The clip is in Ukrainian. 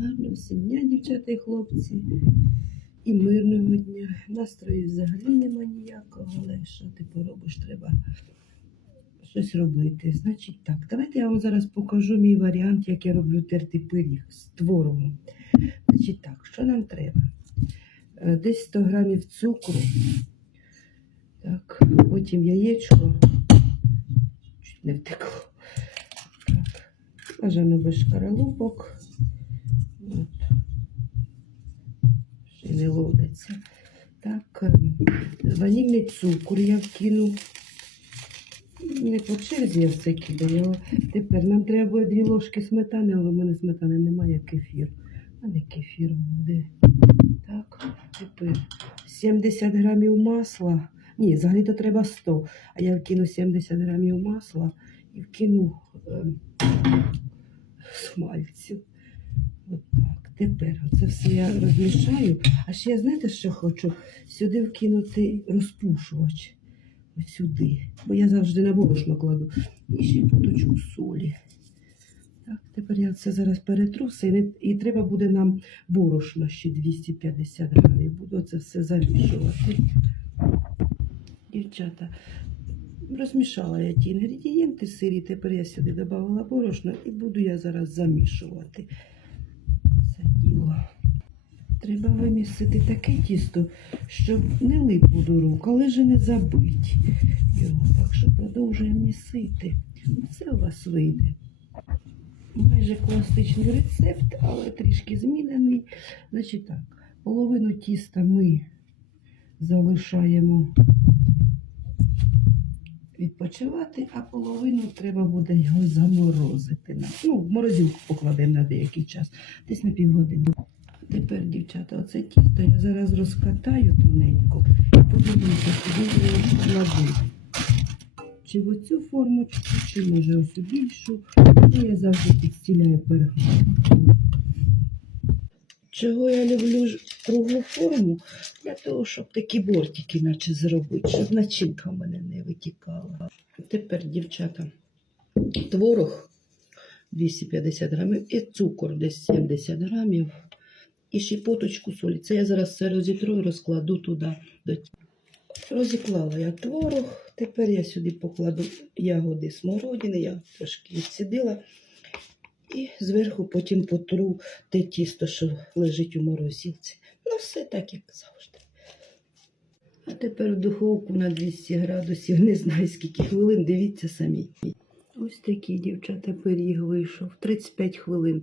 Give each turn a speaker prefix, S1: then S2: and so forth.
S1: Гарного всім дня, дівчата і хлопці. І мирного дня. Настрою взагалі нема ніякого, але що ти поробиш, треба щось робити. Значить так, давайте я вам зараз покажу мій варіант, як я роблю тертий пиріг з творогом. Значить так, що нам треба? Е, Десь 100 грамів цукру. Так, потім яєчко. Чуть не втекло. Так, бажано без шкаралупок. От. Ще не ловляться. Так, ем, ванільний цукор я вкину. Не по черзі я все кидаю. Тепер нам треба дві ложки сметани, але в мене сметани немає кефір. А не кефір буде. Так, тепер 70 грамів масла. Ні, взагалі то треба 100. А я вкину 70 грамів масла і вкину ем, смальцю. Тепер це все я розмішаю. А ще я знаєте, що хочу? Сюди вкинути розпушувач. Сюди. Бо я завжди на борошно кладу. І ще поточку солі. Так, тепер я це зараз перетру все. І, не- і треба буде нам борошна ще 250 грамів. Буду це все замішувати. Дівчата, розмішала я ті інгредієнти сирі. Тепер я сюди додавала борошно і буду я зараз замішувати. Треба вимісити таке тісто, щоб не липло до рук, але ж не забить його. Так що продовжуємо місити. Все у вас вийде. Майже класичний рецепт, але трішки змінений. Значить так, половину тіста ми залишаємо відпочивати, а половину треба буде його заморозити. Ну, в морозилку покладемо на деякий час, десь на півгодини. Тепер, дівчата, оце тісто я зараз розкатаю тоненько і подивлюся, куди я його складу. Чи в оцю формочку, чи може ось у більшу. І я завжди підстіляю пергамент. Чого я люблю круглу форму? Для того, щоб такі бортики наче зробити, щоб начинка в мене не витікала. Тепер, дівчата, творог 250 грамів і цукор десь 70 грамів. І щепоточку солі. Це я зараз все розітру і розкладу туди. Розіклала я творог. Тепер я сюди покладу ягоди смородини, я трошки відсідила. І зверху потім потру те тісто, що лежить у морозилці. Ну, все так, як завжди. А тепер в духовку на 200 градусів, не знаю скільки хвилин, дивіться самі. Ось такий, дівчата, пиріг вийшов. 35 хвилин